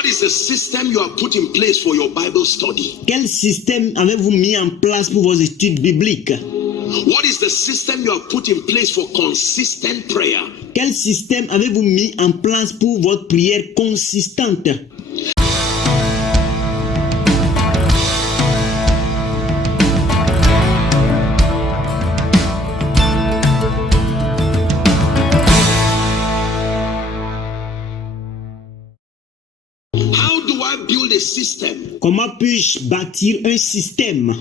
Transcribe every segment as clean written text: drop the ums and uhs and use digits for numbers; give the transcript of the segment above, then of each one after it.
What is the system you have put in place for your Bible study? Quel système avez-vous mis en place pour vos études bibliques? What is the system you have put in place for consistent prayer? Quel système avez-vous mis en place pour votre prière consistante? How do I build a system Comment puis-je bâtir un système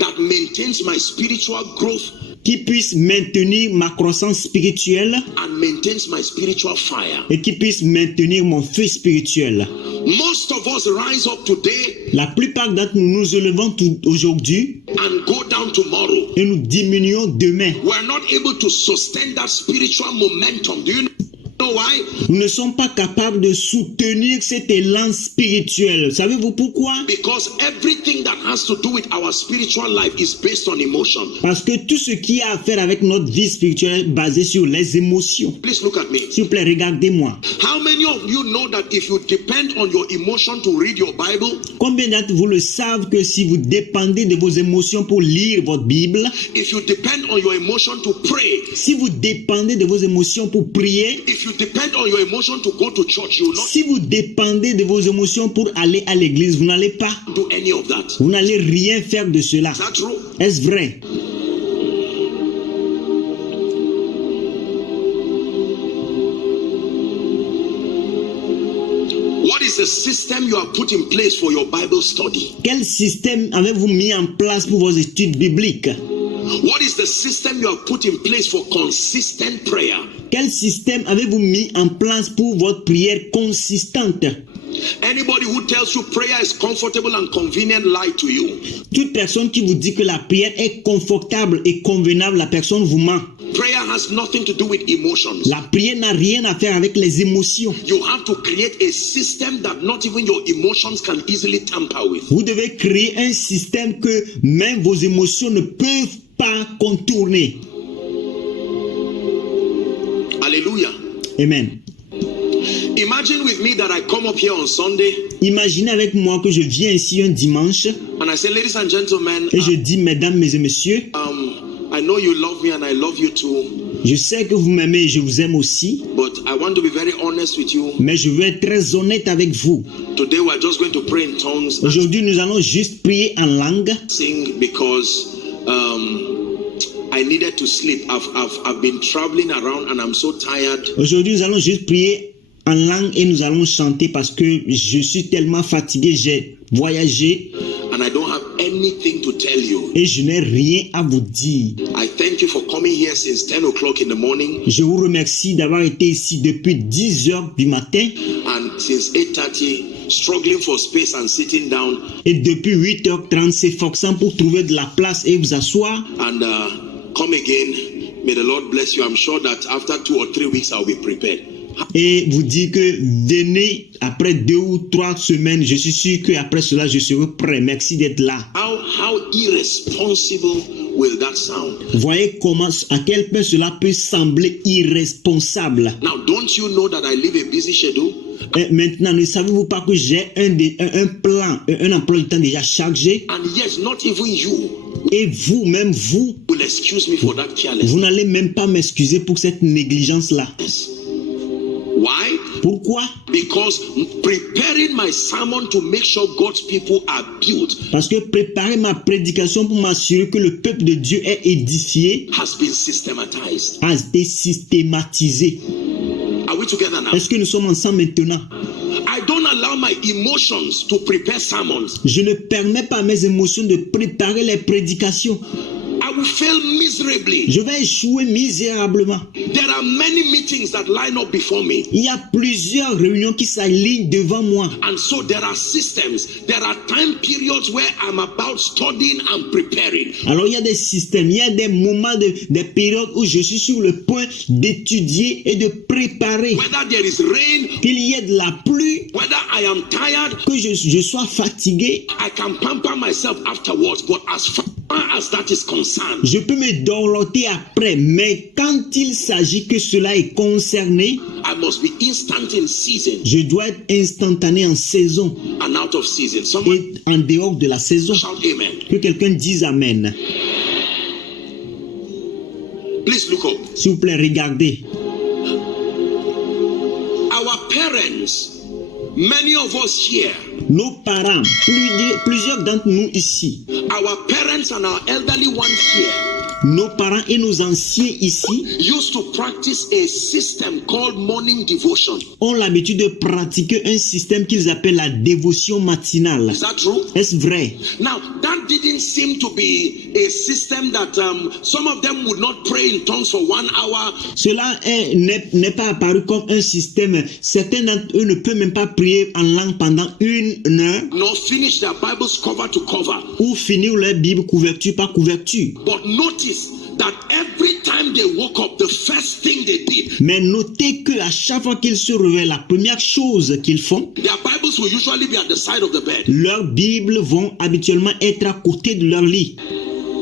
that maintains my spiritual growth qui puisse maintenir ma croissance spirituelle and maintains my spiritual fire? et qui puisse maintenir mon feu spirituel? Most of us rise up today La plupart d'entre nous nous élevons aujourd'hui and go down tomorrow. et nous diminuons demain. We are not able to sustain that spiritual momentum. Do you know why? Nous ne sommes pas capables de soutenir cet élan spirituel. Savez-vous pourquoi? Because everything that has to do with our spiritual life is based on emotion. Parce que tout ce qui a à faire avec notre vie spirituelle est basé sur les émotions. Please look at me. S'il vous plaît, regardez-moi. How many of you know that if you depend on your emotion to read your Bible, Combien d'entre vous le savent que si vous dépendez de vos émotions pour lire votre Bible, if you depend on your emotion to pray, si vous dépendez de vos émotions pour prier, if you depend on your emotion to go to church, you will not si vous dépendez de vos émotions pour aller à l'église, vous n'allez pas, do any of that. vous n'allez rien faire de cela. Is that true? Est-ce vrai? What is the system you have put in place for your Bible study? Quel système avez-vous mis en place pour vos études bibliques? What is the system you have put in place for consistent prayer? Quel système avez-vous mis en place pour votre prière consistante? Anybody who tells you prayer is comfortable and convenient lie to you. Toute personne qui vous dit que la prière est confortable et convenable, la personne vous ment. Prayer has nothing to do with emotions. La prière n'a rien à faire avec les émotions. You have to create a system that not even your emotions can easily tamper with. Vous devez créer un système que même vos émotions ne peuvent pas contourner. Hallelujah. Amen. Imagine with me that I come up here on Sunday Imaginez avec moi que je viens ici un dimanche and I say, ladies and gentlemen, et je dis, mesdames et messieurs, I know you love me and I love you too, je sais que vous m'aimez et je vous aime aussi, but I want to be very honest with you. mais je veux être très honnête avec vous. Today we're just going to pray in tongues and Aujourd'hui, nous allons juste prier en langue sing because I needed to sleep. I've been traveling around and I'm so tired. Aujourd'hui, nous allons juste prier en langue et nous allons chanter parce que je suis tellement fatigué, j'ai voyagé And I don't have anything to tell you. et je n'ai rien à vous dire. I thank you for coming here since 10 o'clock in the morning Je vous remercie d'avoir été ici depuis 10 heures du matin and since 8:30 struggling for space and sitting down et depuis 8h30 s'efforçant pour trouver de la place et vous asseoir. and come again. May the Lord bless you. I'm sure that after 2 or 3 weeks I'll be prepared. Et vous dire que venez après 2 ou 3 semaines, je suis sûr qu'après cela, je serai prêt. Merci d'être là. How irresponsible will that sound? Voyez comment, à quel point cela peut sembler irresponsable. Now, don't you know that I live a busy schedule? Et maintenant, ne savez-vous pas que j'ai un plan, un emploi du temps déjà chargé? And yes, not even you Et vous, même vous, will excuse me for that carelessness. vous n'allez même pas m'excuser pour cette négligence-là. Why? Pourquoi? Because preparing my sermon to make sure God's people are built Parce que préparer ma prédication pour m'assurer que le peuple de Dieu est édifié has been systematized. a été systématisé. Are we together now? Est-ce que nous sommes ensemble maintenant? I don't allow my emotions to prepare sermons. Je ne permets pas à mes émotions de préparer les prédications. I will fail miserably. Je vais échouer misérablement. There are many meetings that line up before me. Il y a plusieurs réunions qui s'alignent devant moi. And so there are systems. There are time periods where I'm about studying and preparing. Alors il y a des systèmes, il y a des moments, des périodes où je suis sur le point d'étudier et de préparer. Whether there is rain, Qu'il y ait de la pluie, whether I am tired, que je sois fatigué. I can pamper myself afterwards. But as far far as that is concerned, Je peux me dorloter après, mais quand il s'agit que cela est concerné, I must be instant in season je dois être instantané en saison and out of season. Someone et en dehors de la saison. shout amen. Que quelqu'un dise Amen. Please look up. S'il vous plaît, regardez. Our parents, many of us here, Nos parents, plusieurs d'entre nous ici, our parents and our elderly ones here nos parents et nos anciens ici used to practice a system called morning devotion. ont l'habitude de pratiquer un système qu'ils appellent la dévotion matinale. Is that true? Est-ce vrai? Now, that didn't seem to be a system that some of them would not pray in tongues for 1 hour. Cela n'est pas apparu comme un système. Certains d'entre eux ne peuvent même pas prier en langue pendant 1 heure Nor finish their Bibles cover to cover. ou finir leur Bible couverture par couverture. But notice that every time they woke up, the first thing they did, Mais notez qu'à chaque fois qu'ils se réveillent, la première chose qu'ils font, their Bibles will usually be at the side of the bed. leurs Bibles vont habituellement être à côté de leur lit.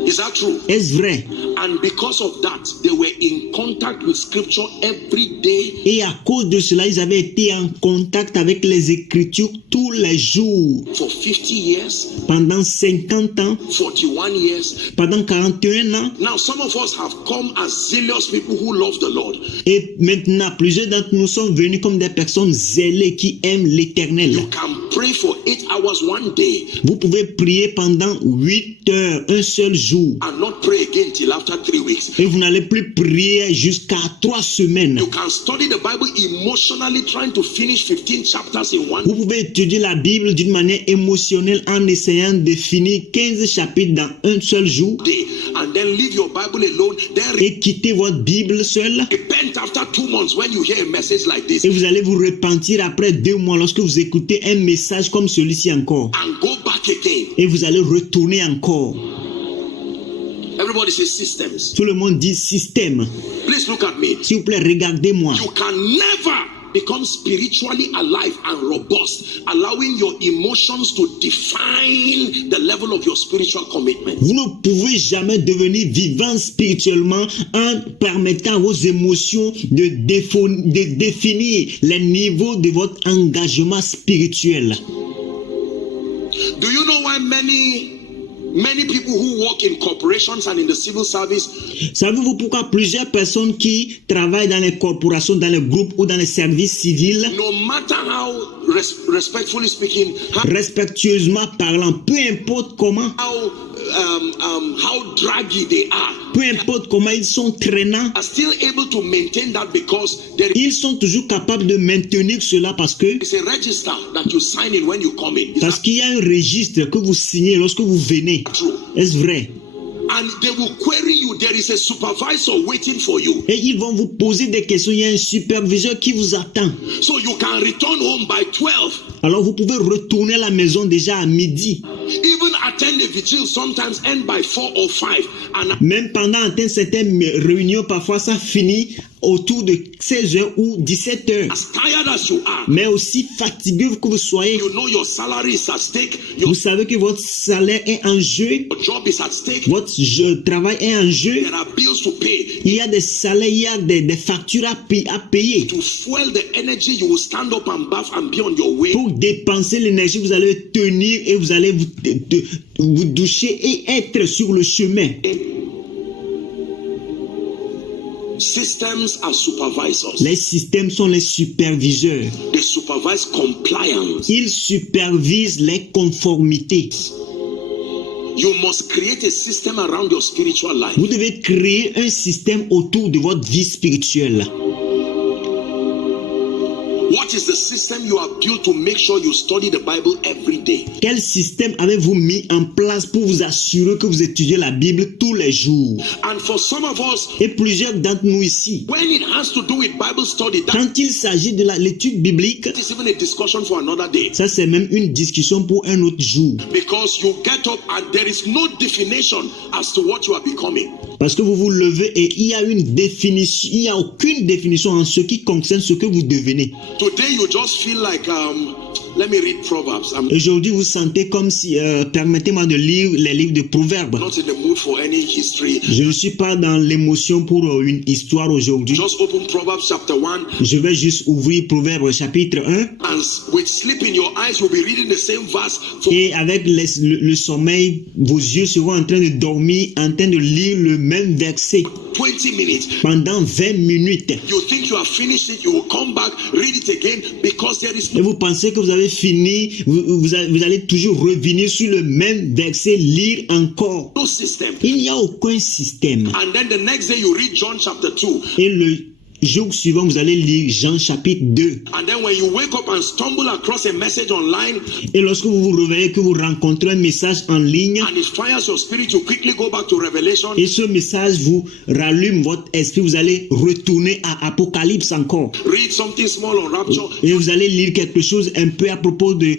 Is that true? Est-ce vrai? And because of that, they were in contact with scripture every day. Et à cause de cela, ils avaient été en contact avec les Écritures tous les jours. For 50 years, Pendant 50 ans, 41 years. pendant 41 ans. Now, some of us have come as zealous people who love the Lord. Et maintenant, plusieurs d'entre nous sont venus comme des personnes zélées qui aiment l'Éternel. You can pray for 8 hours one day Vous pouvez prier pendant 8 heures, un seul jour. and not pray again till after 3 weeks. Et vous n'allez plus prier jusqu'à 3 semaines. You can study the Bible emotionally, trying to finish 15 chapters in one Vous pouvez étudier la Bible d'une manière émotionnelle en essayant de finir 15 chapitres dans un seul jour day and then leave your Bible alone. Then et quitter votre Bible seule. repent after 2 months when you hear a message like this Et vous allez vous repentir après 2 mois lorsque vous écoutez un message comme celui-ci encore. and go back again. Et vous allez retourner encore. Everybody says systems. Tout le monde dit système. Please look at me. S'il vous plaît, regardez-moi. You can never become spiritually alive and robust, allowing your emotions to define the level of your spiritual commitment. Vous ne pouvez jamais devenir vivant spirituellement en permettant à vos émotions de définir les niveaux de votre engagement spirituel. Do you know why many people who work in corporations and in the civil service, Savez-vous pourquoi plusieurs personnes qui travaillent dans les corporations, dans les groupes ou dans les services civils, no matter how respectfully speaking, respectueusement parlant, peu importe comment, how draggy they peu importe comment ils sont traînants, are still able to maintain that because there ils sont toujours capables de maintenir cela parce que is a register that you sign in when you come in. Is parce that qu'il y a un registre que vous signez lorsque vous venez. true? Est-ce vrai? And they will query you. There is a supervisor waiting for you. Et ils vont vous poser des questions. Il y a un superviseur qui vous attend. So you can return home by 12. Alors vous pouvez retourner à la maison déjà à midi. Even attend a vigil sometimes end by 4 or 5. And Même pendant certaines réunions, parfois ça finit autour de 16h ou 17h. as tired as you are, Mais aussi fatigué que vous soyez, you know your salary is at stake. Your vous savez que votre salaire est en jeu, job is at stake. votre travail est en jeu. There are bills to pay. Il y a des salaires, il y a des factures à payer. To fuel the energy, you will stand up and bath and be on your way. Pour dépenser l'énergie, vous allez tenir et vous allez vous doucher et être sur le chemin. Systems are supervisors. Les systèmes sont les superviseurs. They supervise compliance. Ils supervisent les conformités. You must create a system around your spiritual life. Vous devez créer un système autour de votre vie spirituelle. What is the system you have built to make sure you study the Bible every day? Quel système avez-vous mis en place pour vous assurer que vous étudiez la Bible tous les jours? And for some of us, Et plusieurs d'entre nous ici, when it has to do with Bible study, that quand il s'agit de l'étude biblique, is even a discussion for another day. ça c'est même une discussion pour un autre jour. Because you get up and there is no definition as to what you are becoming. Parce que vous vous levez et il y a une définition, il n'y a aucune définition en ce qui concerne ce que vous devenez. Today you just feel like Let me read Proverbs. I'm Aujourd'hui, vous sentez comme si, permettez-moi de lire les livres de Proverbes. not in the mood for any history. Je ne suis pas dans l'émotion pour une histoire aujourd'hui. Just open Proverbs chapter 1, Je vais juste ouvrir Proverbes chapitre 1 and with sleep in your eyes, you'll be reading the same verse for et avec le sommeil, vos yeux seront en train de dormir, en train de lire le même verset 20 minutes. pendant 20 minutes. You think you have finished it, you will come back, read it again, because there is Et vous pensez que vous avez fini, vous allez toujours revenir sur le même verset, lire encore. no system. Il n'y a aucun système. And then the next day you read John chapter 2. Et le jour suivant, vous allez lire Jean chapitre 2. And then when you wake up and stumble across a message online Et lorsque vous vous réveillez, que vous rencontrez un message en ligne, and it fires your spirit, you quickly go back to Revelation. et ce message vous rallume votre esprit, vous allez retourner à Apocalypse encore. Read something small on rapture. Et vous allez lire quelque chose un peu à propos de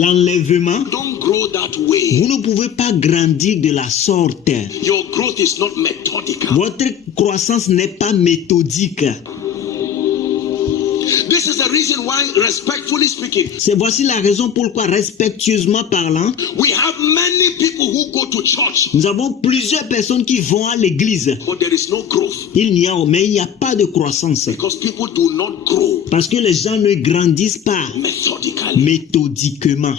l'enlèvement. Don't grow that way. Vous ne pouvez pas grandir de la sorte. Your growth is not methodical. Votre croissance n'est pas méthodique. This is the reason why, respectfully speaking, Voici la raison pourquoi, respectueusement parlant, we have many people who go to church, nous avons plusieurs personnes qui vont à l'église. but there is no growth Mais il n'y a pas de croissance. because people do not grow Parce que les gens ne grandissent pas methodically. méthodiquement.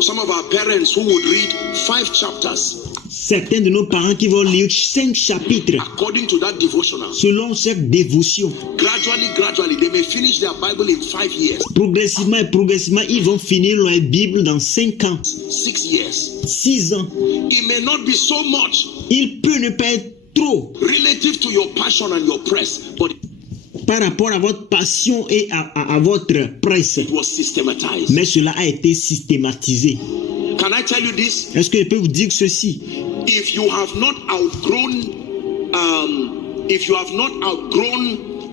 Some of our parents who would read 5 chapters Certains de nos parents qui vont lire 5 chapitres according to that devotional, selon cette dévotion. gradually, they may finish their Bible in 5 years, Progressivement, ils vont finir leur Bible dans 5 ans, 6 years. 6 ans. It may not be so much Il peut ne pas être trop relative to your passion and your press, but par rapport à votre passion et à votre presse. it was systematized. Mais cela a été systématisé. Can I tell you this? Est-ce que je peux vous dire ceci? If you have not outgrown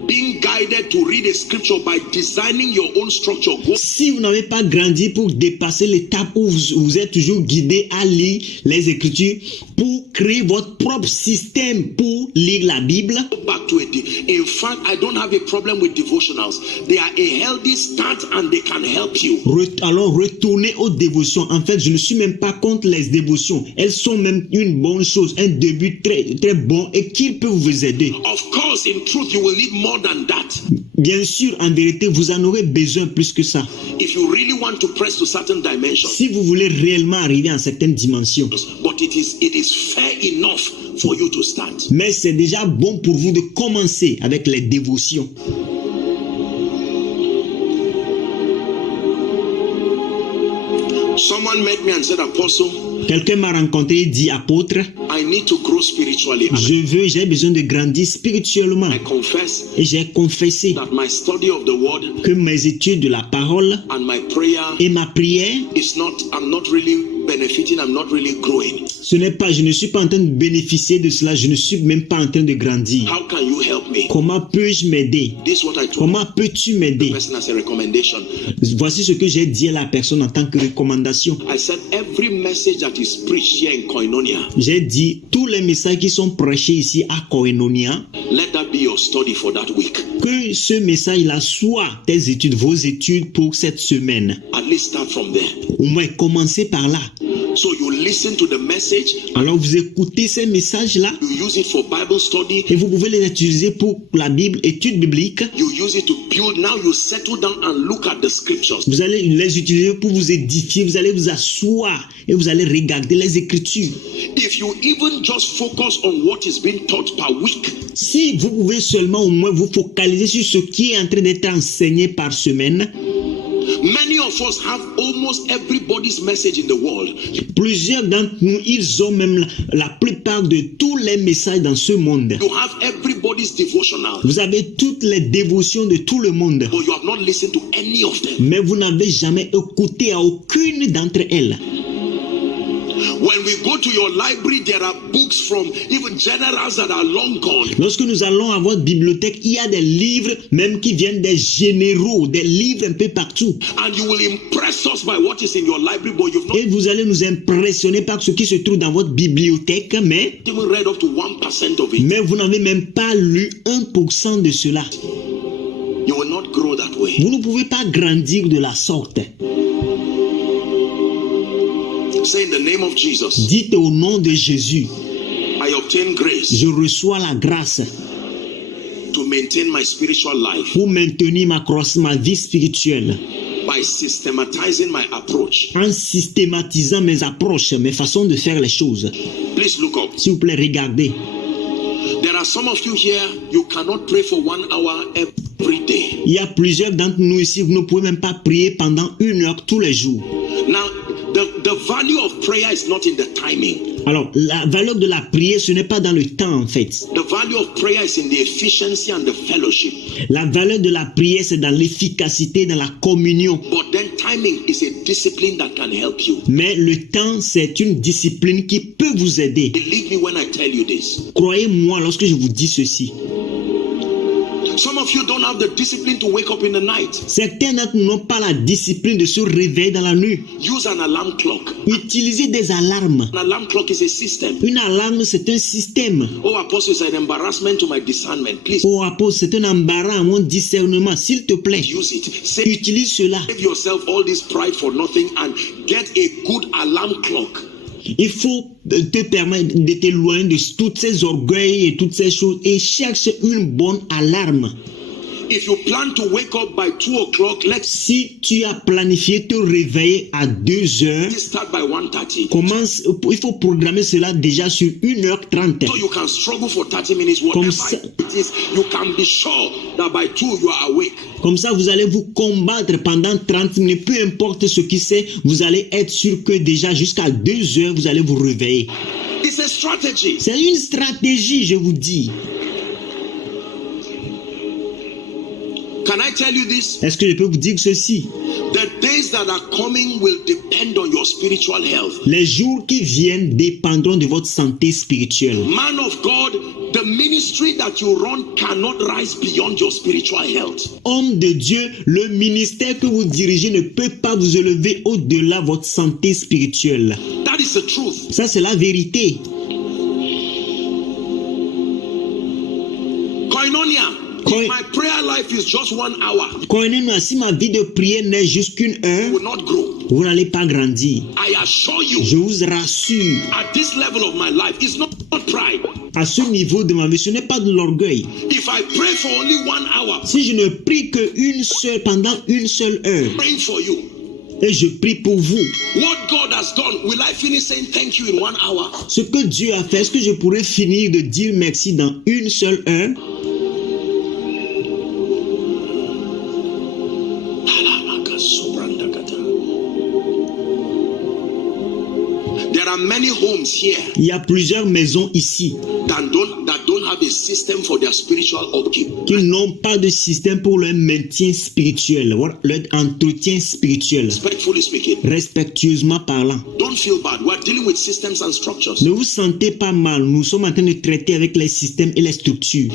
being guided to read a scripture by designing your own structure, go Si vous n'avez pas grandi pour dépasser l'étape où vous êtes toujours guidé à lire les Écritures, pour créer votre propre système pour lire la Bible, back to it. In fact, I don't have a problem with devotionals. They are a healthy start and they can help you. allons retourner aux dévotions. En fait, je ne suis même pas contre les dévotions. Elles sont même une bonne chose, un début très, très bon et qui peut vous aider. Of course, in truth, you will need more than that. Bien sûr, en vérité, vous en aurez besoin plus que ça. If you really want to press to certain dimensions, Si vous voulez réellement arriver à certaines dimensions. but it is fair enough for you to start. Mais c'est déjà bon pour vous de commencer avec les dévotions. Someone met me and said, Apostle, Quelqu'un m'a rencontré et dit, apôtre, I need to grow spiritually. And j'ai besoin de grandir spirituellement. I confess Et j'ai confessé that my study of the word que mes études de la parole and my prayer et ma prière, I'm not really benefiting, I'm not really growing. je ne suis pas en train de bénéficier de cela, je ne suis même pas en train de grandir. How can you help me? Comment peux-je m'aider? This is what I told Comment peux-tu the m'aider? person as a recommendation. Voici ce que j'ai dit à la personne en tant que recommandation. I said, every message that is preached here in Koinonia, J'ai dit, tous les messages qui sont prêchés ici à Koinonia, let that be your study for that week. que ce message-là soit tes études, vos études pour cette semaine. At least start from there. Au moins, commencez par là. So you listen to the message, Alors, vous écoutez ces messages-là you use it for Bible study, et vous pouvez les utiliser pour la Bible, étude biblique. you use it to build. Now you settle down and look at the scriptures. Vous allez les utiliser pour vous édifier. Vous allez vous asseoir et vous allez regarder les Écritures. If you even just focus on what is being taught per week, Si vous pouvez seulement au moins vous focaliser sur ce qui est en train d'être enseigné par semaine, many of us have almost everybody's message in the world. plusieurs d'entre nous, ils ont même la plupart de tous les messages dans ce monde. You have everybody's devotional, Vous avez toutes les dévotions de tout le monde, but you have not listened to any of them. mais vous n'avez jamais écouté à aucune d'entre elles. When we go to your library, there are books from even generals that are long gone. Lorsque nous allons à votre bibliothèque, il y a des livres même qui viennent des généraux, des livres un peu partout. And you will impress us by what is in your library, but you've not Et vous allez nous impressionner par ce qui se trouve dans votre bibliothèque, mais even read up to 1% of it. vous n'avez même pas lu 1% de cela. cannot grow that way. Vous ne pouvez pas grandir de la sorte. Say in the name of Jesus, Dites au nom de Jésus, I obtain grace je reçois la grâce to maintain my spiritual life pour maintenir ma vie spirituelle by systematizing my approach. en systématisant mes approches, mes façons de faire les choses. Please look up. S'il vous plaît, regardez. There are some of you here, you cannot pray for 1 hour every day. Il y a plusieurs d'entre nous ici, vous ne pouvez même pas prier pendant 1 heure tous les jours. Now, the value of prayer is not in the timing. Alors, la valeur de la prière, ce n'est pas dans le temps en fait. The value of prayer is in the efficiency and the fellowship. La valeur de la prière, c'est dans l'efficacité, dans la communion. But then timing is a discipline that can help you. Mais le temps, c'est une discipline qui peut vous aider. Believe me when I tell you this. Croyez-moi lorsque je vous dis ceci. Some of you don't have the discipline to wake up in the night. Certains d'entre nous n'ont pas la discipline de se réveiller dans la nuit. Use an alarm clock. Utilisez des alarmes. An alarm clock is a system. Une alarme, c'est un système. Oh, Apostle, it's an embarrassment to my discernment. Please Oh, apôtre, c'est un embarras à mon discernement. S'il te plaît, use it. Save utilise cela. yourself all this pride for nothing and get a good alarm clock. Il faut te permettre de t'éloigner de toutes ces orgueils et toutes ces choses et cherche une bonne alarme. If you plan to wake up by 2 o'clock, let's Si tu as planifié te réveiller à 2 heures, start by 1:30. il faut programmer cela déjà sur 1h30. So you can struggle for 30 minutes, Comme whatever ça- it is. You can be sure that by 2 you are awake. Comme ça, vous allez vous combattre pendant 30 minutes, peu importe ce qui c'est, vous allez être sûr que déjà jusqu'à 2 heures, vous allez vous réveiller. It's a strategy. C'est une stratégie, je vous dis. Can I tell you this? Est-ce que je peux vous dire ceci? The days that are coming will depend on your spiritual health. Les jours qui viennent dépendront de votre santé spirituelle. Man of God, the ministry that you run cannot rise beyond your spiritual health. Homme de Dieu, le ministère que vous dirigez ne peut pas vous élever au-delà de votre santé spirituelle. That is the truth. Ça, c'est la vérité. Koinonia. Koi- If my prayer life is just 1 hour, Connais-moi, si ma vie de prière n'est juste qu'une it heure, will not grow. vous n'allez pas grandir. I assure you, Je vous rassure, at this level of my life, it's not pride. à ce niveau de ma vie, ce n'est pas de l'orgueil. If I pray for only 1 hour, Si je ne prie que pendant une seule heure, praying for you, et je prie pour vous, what God has done, will I finish saying thank you in 1 hour? ce que Dieu a fait, est-ce que je pourrais finir de dire merci dans une seule heure? There are many homes here Il y a plusieurs maisons ici that don't have a system for their spiritual upkeep. qui n'ont pas de système pour leur maintien spirituel, leur entretien spirituel. Respectfully speaking, Respectueusement parlant. don't feel bad. We're dealing with systems and structures. Ne vous sentez pas mal, nous sommes en train de traiter avec les systèmes et les structures.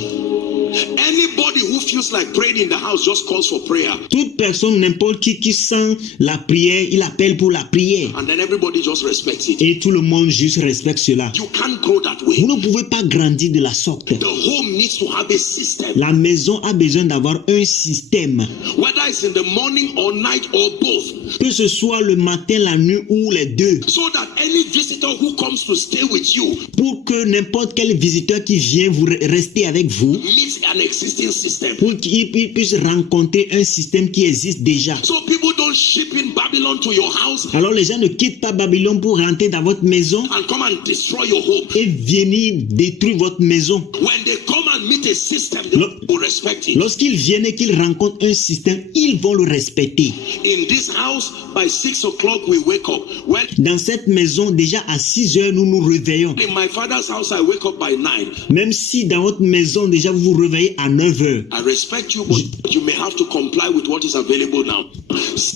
Anybody who feels like praying in the house just calls for prayer, Toute personne, n'importe qui sent la prière, il appelle pour la prière. and then everybody just respects it. Et tout le monde juste respecte cela. You can't grow that way. Vous ne pouvez pas grandir de la sorte. The home needs to have a system, La maison a besoin d'avoir un système. whether it's in the morning or night or both, Que ce soit le matin, la nuit ou les deux. so that any visitor who comes to stay with you Pour que n'importe quel visiteur qui vient vous rester avec vous, meets an existing system. pour qu'il puisse rencontrer un système qui existe déjà. So people don't ship in Babylon to your house Alors les gens ne quittent pas Babylone pour rentrer dans votre maison and come and destroy your home. et venir détruire votre maison. When they come and meet a system, they will respect it. Lorsqu'ils viennent et qu'ils rencontrent un système, ils vont le respecter. In this house, by 6 o'clock, we wake up. When Dans cette maison, déjà à 6 heures, nous nous réveillons. in my father's house, I wake up by 9. Même si dans votre maison, déjà vous vous réveillez à 9 heures. I respect you, but you may have to comply with what is available now.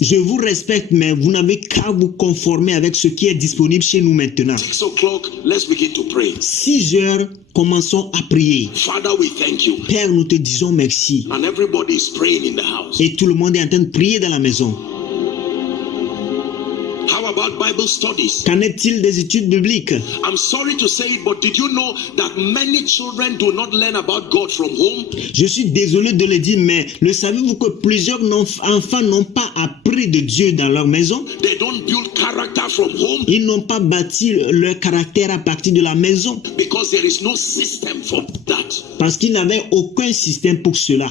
Je vous respecte, mais vous n'avez qu'à vous conformer avec ce qui est disponible chez nous maintenant. 6 o'clock, let's begin to pray. 6 heures, commençons à prier. Father, we thank you. Père, nous te disons merci. And everybody is praying in the house. Et tout le monde est en train de prier dans la maison. How about about Bible studies? Qu'en est-il des études bibliques? I'm sorry to say it, but did you know that many children do not learn about God from home? Je suis désolé de le dire, mais le savez-vous que plusieurs enfants n'ont pas appris de Dieu dans leur maison? They don't build character from home Ils n'ont pas bâti leur caractère à partir de la maison because there is no system for that. parce qu'ils n'avaient aucun système pour cela.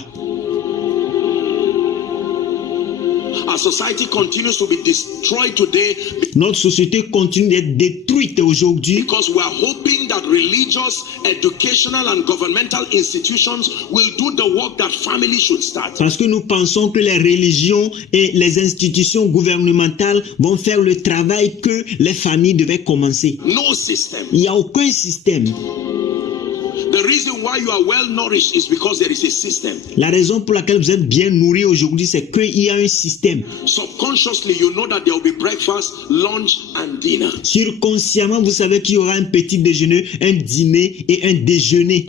Our society continues to be destroyed today Notre société continue d'être détruite aujourd'hui because we are hoping that religious, educational, and governmental institutions will do the work that families should start. parce que nous pensons que les religions et les institutions gouvernementales vont faire le travail que les familles devaient commencer. No system. Il n'y a aucun système. The reason why you are well nourished is because there is a system. La raison pour laquelle vous êtes bien nourris aujourd'hui, c'est qu'il y a un système. Subconsciously, you know that there will be breakfast, lunch, and dinner. Subconsciemment, vous savez qu'il y aura un petit déjeuner, un dîner et un déjeuner.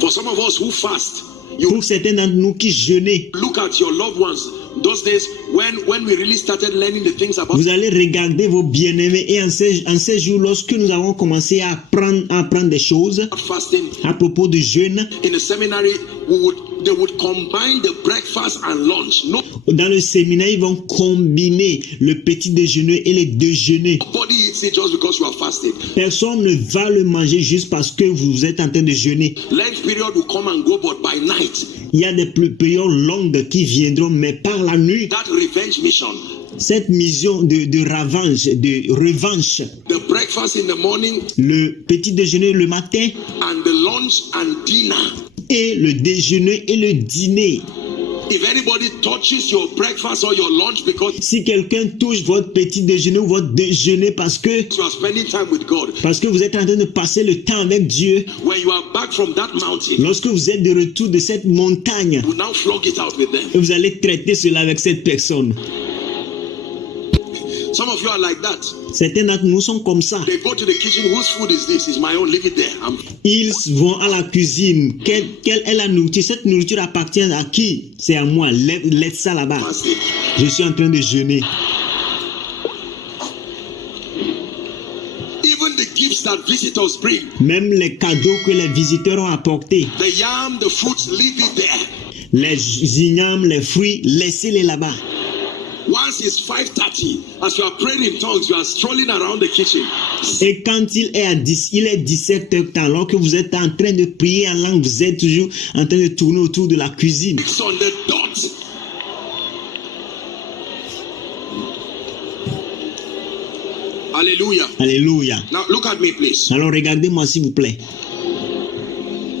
For some of us who fast, you Pour certains d'entre nous qui jeûnent, look at your loved ones. Those days when we really started learning the things about vous allez regarder vos bien-aimés et en ces jours, lorsque nous avons commencé à apprendre des choses fasting à propos du jeûne, in the seminary, they would combine the breakfast and lunch. dans le séminaire, ils vont combiner le petit déjeuner et le déjeuner. Nobody eats it just because you are fasting. Personne ne va le manger juste parce que vous êtes en train de jeûner. Lunch period will come and go, but by night, Il y a des périodes longues qui viendront, mais par la nuit, that revenge mission, cette mission de revanche, the breakfast in the morning le petit déjeuner le matin and the lunch and dinner. et le déjeuner et le dîner. If anybody touches your breakfast or your lunch because Si quelqu'un touche votre petit déjeuner ou votre déjeuner parce que you are spending time with God, vous êtes en train de passer le temps avec Dieu, when you are back from that mountain, lorsque vous êtes de retour de cette montagne, you now flog it out with them. vous allez traiter cela avec cette personne. Some of you are like that. Certains d'entre nous sont comme ça. They go to the kitchen. Whose food is this? It's my own. Leave it there. Ils vont à la cuisine. Quelle est la nourriture? Cette nourriture appartient à qui? C'est à moi. Laisse ça là-bas. fasting. Je suis en train de jeûner. Even the gifts that visitors bring, Même les cadeaux que les visiteurs ont apportés, the yam, the fruits, leave it there. les ignames, les fruits, laissez-les là-bas. Once it's 5:30, as you are praying in tongues, you are strolling around the kitchen. Et quand il est 17h, alors que vous êtes en train de prier en langue, vous êtes toujours en train de tourner autour de la cuisine. It's on the dot. Hallelujah. Alléluia. Now look at me, please. Alors regardez-moi s'il vous plaît.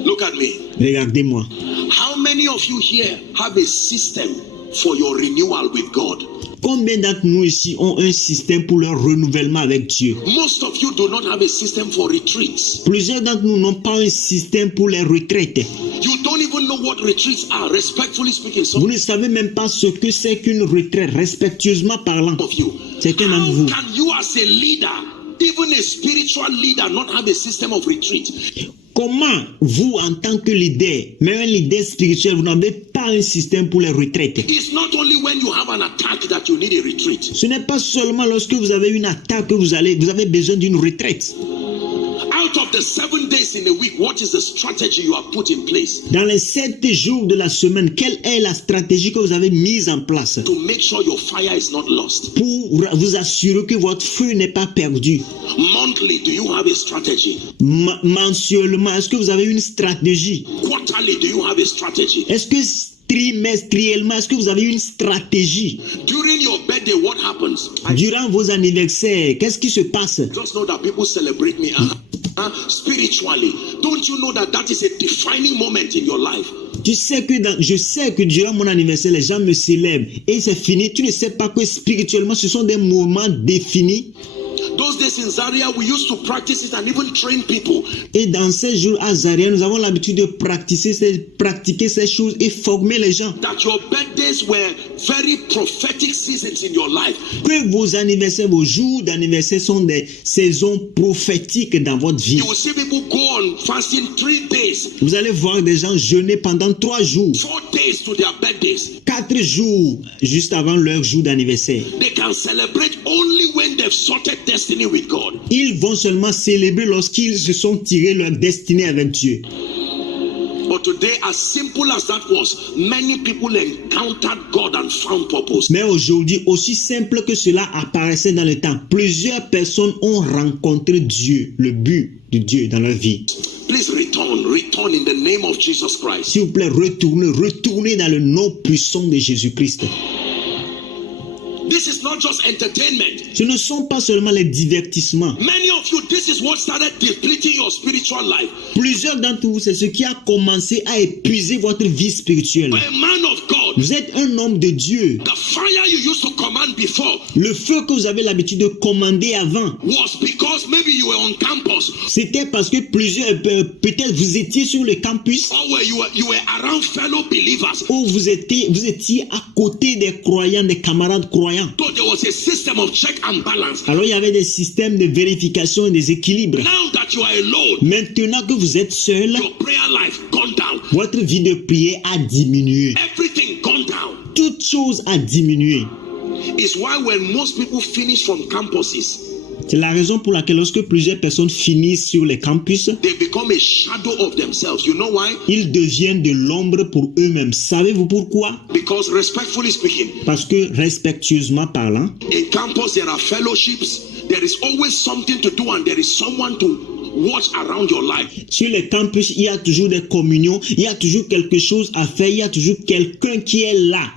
Look at me. Regardez-moi. How many of you here have a system for your renewal with God? Combien d'entre nous ici ont un système pour leur renouvellement avec Dieu? Most of you do not have a system for retreats. Plusieurs d'entre nous n'ont pas un système pour les retraites. You don't even know what retreats are, respectfully speaking. Vous ne savez même pas ce que c'est qu'une retraite, respectueusement parlant. Of you. Certains d'entre How vous. can you as a leader, even a spiritual leader, not have a system of retreat? Comment vous, en tant que leader, même un leader spirituel, vous n'avez pas un système pour les retraites? It's not only when you have an attack that you need a retreat. Ce n'est pas seulement lorsque vous avez une attaque que vous avez besoin d'une retraite. Out of the 7 days in a week, what is the strategy you have put in place Dans les 7 jours de la semaine, quelle est la stratégie que vous avez mise en place to make sure your fire is not lost? pour vous assurer que votre feu n'est pas perdu? Monthly, do you have a strategy? Mensuellement, est-ce que vous avez une stratégie? Quarterly, do you have a strategy? Est-ce que trimestriellement, est-ce que vous avez une stratégie? During your birthday, what happens? Durant vos anniversaires, qu'est-ce qui se passe? Just know that people celebrate me spiritually. Don't you know that that is a defining moment in your life? Je sais que durant mon anniversaire, les gens me célèbrent et c'est fini. Tu ne sais pas que spirituellement, ce sont des moments définis. Those days in Zaria, we used to practice it and even train people. Et dans ces jours à Zaria, nous avons l'habitude de pratiquer ces choses et former les gens. That your birthdays were very prophetic seasons in your life. Que vos anniversaires, vos jours d'anniversaire sont des saisons prophétiques dans votre vie. You will see people go on fasting 3 days, Vous allez voir des gens jeûner pendant 3 jours, 4 days to their birthdays. 4 jours juste avant leur jour d'anniversaire. They can celebrate only when they've sorted destiny with God. Ils vont seulement célébrer lorsqu'ils se sont tirés leur destinée avec Dieu. But today, as simple as that was, many people encountered God and found purpose. Mais aujourd'hui, aussi simple que cela apparaissait dans le temps, plusieurs personnes ont rencontré Dieu, le but de Dieu dans leur vie. Please return in the name of Jesus Christ. S'il vous plaît, retournez dans le nom puissant de Jésus-Christ. This is not just entertainment. Ce ne sont pas seulement les divertissements. Many of you, this is what started depleting your spiritual life. Plusieurs d'entre vous, c'est ce qui a commencé à épuiser votre vie spirituelle. A man of God, Vous êtes un homme de Dieu. the fire you used to command before Le feu que vous avez l'habitude de commander avant, was because maybe you were on campus c'était parce que plusieurs, peut-être vous étiez sur le campus or where you were around fellow believers. ou vous étiez à côté des croyants, des camarades croyants. So there was a system of check and balance. Alors il y avait des systèmes de vérification et des équilibres. Now that you are alone, Maintenant que vous êtes seul, your prayer life gone down. votre vie de prière a diminué. Everything gone down. Toute chose a diminué. It's why when most people finish from campuses, C'est la raison pour laquelle lorsque plusieurs personnes finissent sur les campus, they become a shadow of themselves. You know why? ils deviennent de l'ombre pour eux-mêmes. Savez-vous pourquoi? Because respectfully speaking, Parce que respectueusement parlant, in campus there are fellowships. There is always something to do and there is someone to watch around your life. sur les campus, il y a toujours des communions, il y a toujours quelque chose à faire, il y a toujours quelqu'un qui est là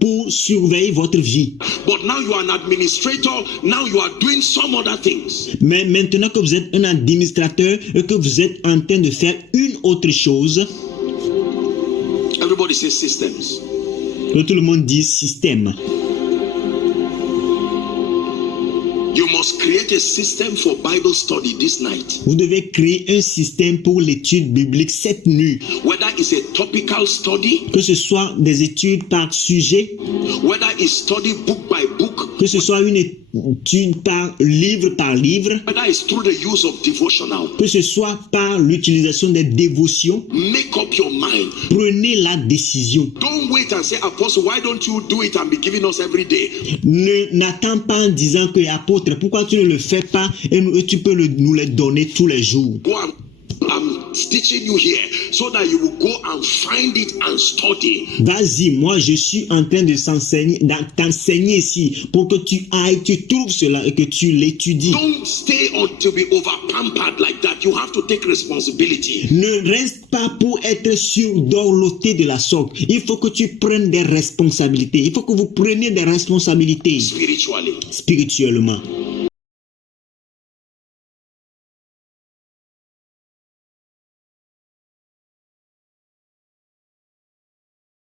pour surveiller votre vie. But now you are an administrator, now you are doing some other things. Mais maintenant que vous êtes un administrateur et que vous êtes en train de faire une autre chose, Everybody says systems. que tout le monde dit système. You must create a system for Bible study this night. Vous devez créer un système pour l'étude biblique cette nuit. Whether it's a topical study, Que ce soit des études par sujet, whether it's study book by book, que ce soit une étude par livre, whether it's through the use of devotional. que ce soit par l'utilisation des dévotions, Make up your mind. prenez la décision. Don't wait and say, Apostle, why don't you do it and be giving us every day? N'attends pas en disant que apôtre, pourquoi tu ne le fais pas et tu peux nous le donner tous les jours. Go and I'm teaching you here so that you will go and find it and study. Vas-y, moi je suis en train de t'enseigner ici pour que tu ailles, tu trouves cela et que tu l'étudies. Don't stay until be over pampered like that. You have to take responsibility. Ne reste pas pour être surdorloté de la sorte. Il faut que tu prennes des responsabilités. Il faut que vous preniez des responsabilités Spiritually. spirituellement.